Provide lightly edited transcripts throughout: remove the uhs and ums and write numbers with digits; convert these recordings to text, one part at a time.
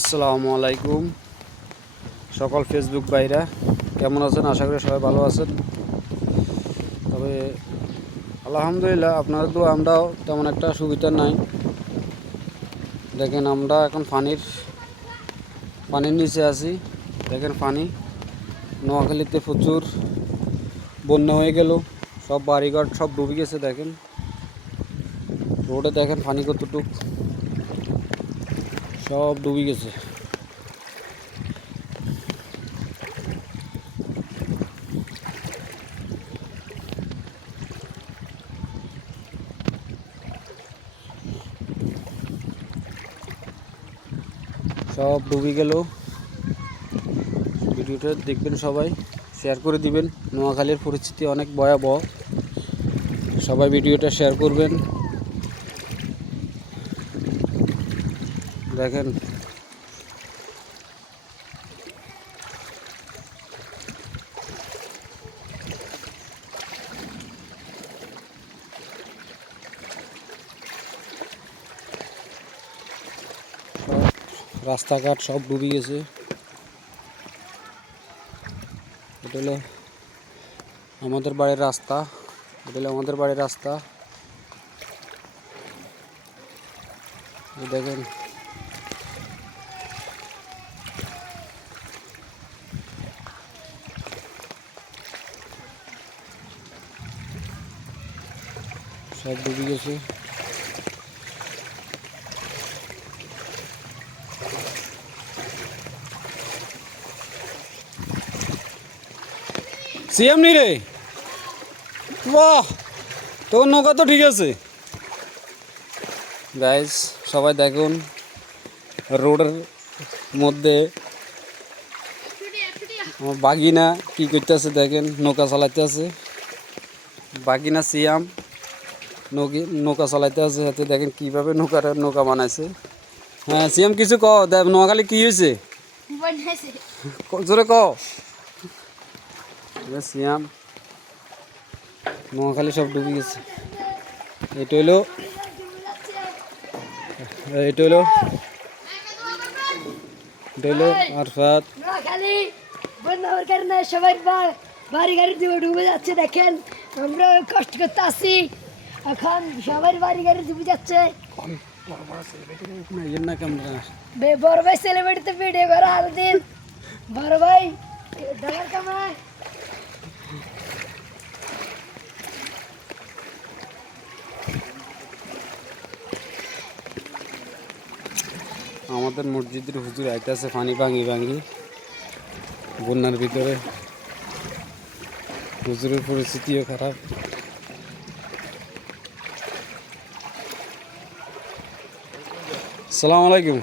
আসসালামু আলাইকুম সকল ফেসবুক ভাইরা কেমন আছেন? আশা করি সবাই ভালো আছেন। তবে আলহামদুলিল্লাহ আপনাদের তো আমরাও তেমন একটা সুবিধা নাই। দেখেন আমরা এখন পানির নিচে আছি। দেখেন পানি নোয়াখালীতে প্রচুর বন্যা হয়ে গেল, সব বাড়িঘর সব ডুবে গেছে। দেখেন রোডে দেখেন পানি কতটুক, সব ডুবে গেছে। সব ডুবে গেল। ভিডিওটা দেখবেন, সবাই শেয়ার করে দিবেন। নোয়াখালীর পরিস্থিতি অনেক ভয়াবহ, সবাই ভিডিওটা শেয়ার করবেন। দেখেন রাস্তাঘাট সব ডুবে গেছে। এটা হলো আমাদের বাড়ির রাস্তা, দেখেন সব ডুবে গেছে। সিএম নি রে, বাহ, তোর নৌকা তো ঠিক আছে। গাইস সবাই দেখুন, রোডের মধ্যে আমার বাগিনা কি করতেছে। দেখেন নৌকা চালাইতে আছে, বাগিনা সিয়াম নৌকা চালাইতে আছে হাতে। দেখেন কিভাবে নৌকা বানাইছে। হ্যাঁ সিএম কিছু ক, দেখ নোয়াখালী কি হয়েছে জোরে ক। সিয়াম নোয়াখালী সব ডুবে গেছে। এটা হইলো আরফাত। সবাই বাড়ি গাড়ি ডুবে যাচ্ছে। দেখেন আমরা কষ্ট করতে আসি, এখন সবার বাড়ি গাড়ি ডুবে যাচ্ছে। বড় ভাই সেলিব্রিটিতে ভিডিও করে আলাদিন, বড় ভাই ডলার কামায়। আমাদের মসজিদের হুজুর আইতেছে পানি ভাঙি বন্যার ভিতরে। হুজুরের পরিস্থিতিও খারাপ। সালাম আলাইকুম।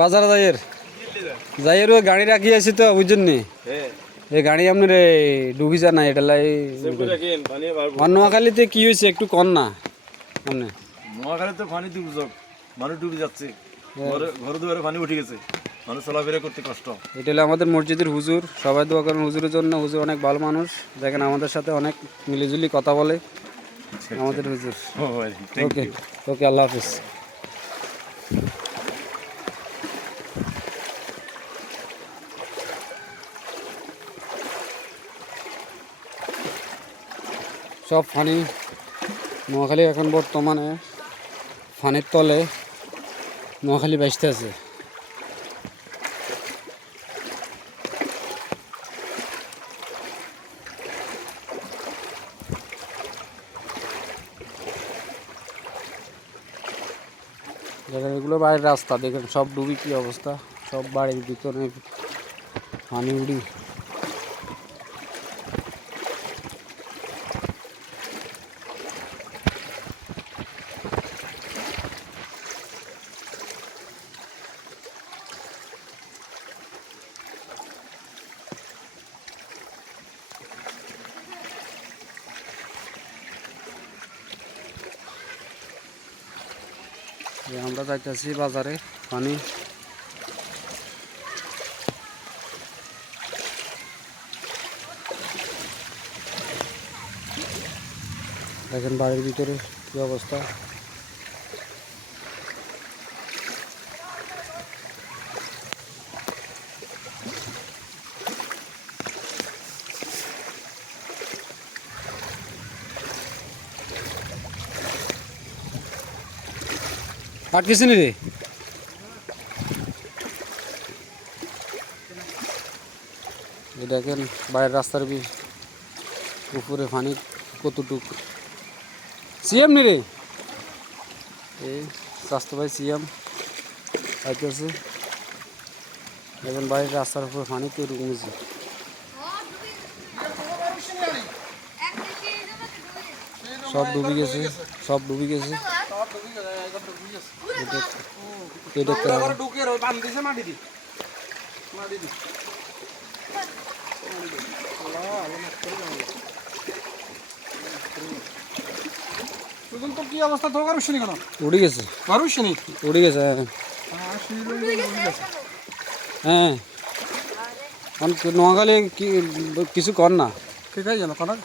বাজারে যাইয়ের ওই গাড়ি রাখি আছি তো, বুঝছেন নি? এই গাড়ি আপনার ডুবি যা না, এটা নোয়াখালীতে কি হয়েছে একটু কন না আপনি? নোয়াখালীতে পানি দুর্যোগ, মানুষ ডুবে যাচ্ছে, ঘরে দুয়ারে পানি উঠে গেছে, মানুষ চলাফেরা করতে কষ্ট। এটা হলো আমাদের মসজিদের হুজুর, সবাই দোয়া করেন হুজুরের জন্য। হুজুর অনেক ভালো মানুষ, দেখেন আমাদের সাথে অনেক মিলিজুলি কথা বলে আমাদের হুজুর। ওকে ওকে, আল্লাহ হাফিজ। সব পানি নোয়াখালী এখন বর্তমানে পানির তলে নোয়াখালী ভাসতে আছে। দেখেন এগুলো বাড়ির রাস্তা, দেখেন সব ডুবি কি অবস্থা, সব বাড়ির ভিতরে পানি উড়ি। আমরা যাইতেছি বাজারে পানি। দেখেন বাড়ির ভিতরে কি অবস্থা। আটকেছি নি রে এই দেখেন বাইরের রাস্তার উপরে পানি কতটুক সিএম নি রে এই স্বাস্থ্য ভাই সিএম আইতেছে দেখেন বাইরের রাস্তার উপরে পানি তো রুমেছে সব ডুবে গেছে সব ডুবে গেছে এটা তো কি অবস্থা তো কারো শুনি কেন উড়ে গেছে কারো শুনি উড়ে গেছে হ্যাঁ এখন নোয়াখালী কিছু কর না ঠিক আছে জানো কারণ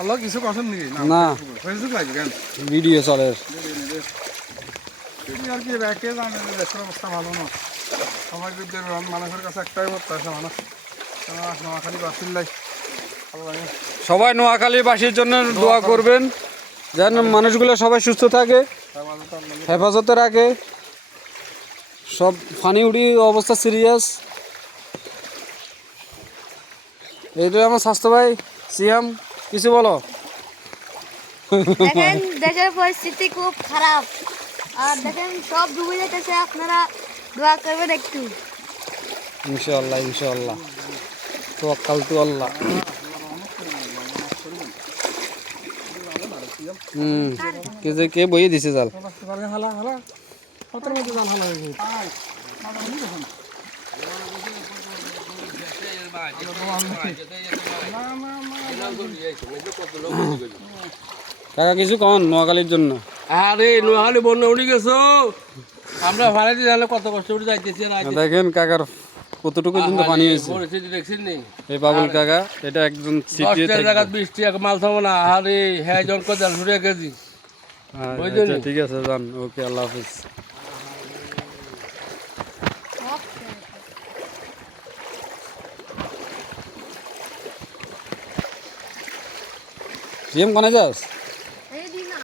আল্লাহ কিছু কথা নাকি না ফেসবুক লাগবে কেন ভিডিও চলে আর কি ব্যাকে জানে দেশের অবস্থা ভালো না সমাজ বিদ্যের মানুষের কাছে একটাই বলতে আছে মানুষ নোয়াখালী বাসিল্লাই সবাই নোয়াখালীবাসীর জন্য দোয়া করবেন যেন মানুষগুলো সবাই সুস্থ থাকে হেফাজতে রাখে সব ফানি উড়ি অবস্থা সিরিয়াস এইটাই আমার স্বাস্থ্য ভাই সিএম কিছু বলো দেখেন দেশের পরিস্থিতি খুব খারাপ আর দেখেন সব ডুবে যেতেছে আপনারা দোয়া করবেন একটু ইনশাআল্লাহ ইনশাআল্লাহ তাওয়াক্কাল তু আল্লাহ কে বইয়ে দিছে জাল হালা হালা কতর মধ্যে জাল হালা হয়েছে কাকা কিছু কন নোয়াখালীর জন্য আরে নোয়াখালী বন্যা উঠে গেছো আমরা ভাড়াতে জানলে কত কষ্ট করে যাইতেছি না দেখেন কাকার কতটুকু কিন্তু পানি হয়েছে পরিস্থিতি দেখছেন নি এই বাবুল কাকা এটা একজন সিটি 10 টাকা 20 টাকা মাল থামো না আরে হ্যাঁ জন কত জাল ঘুরে গেছি ঠিক আছে যান ওকে আল্লাহ হাফিজ সিএম কোনে যাস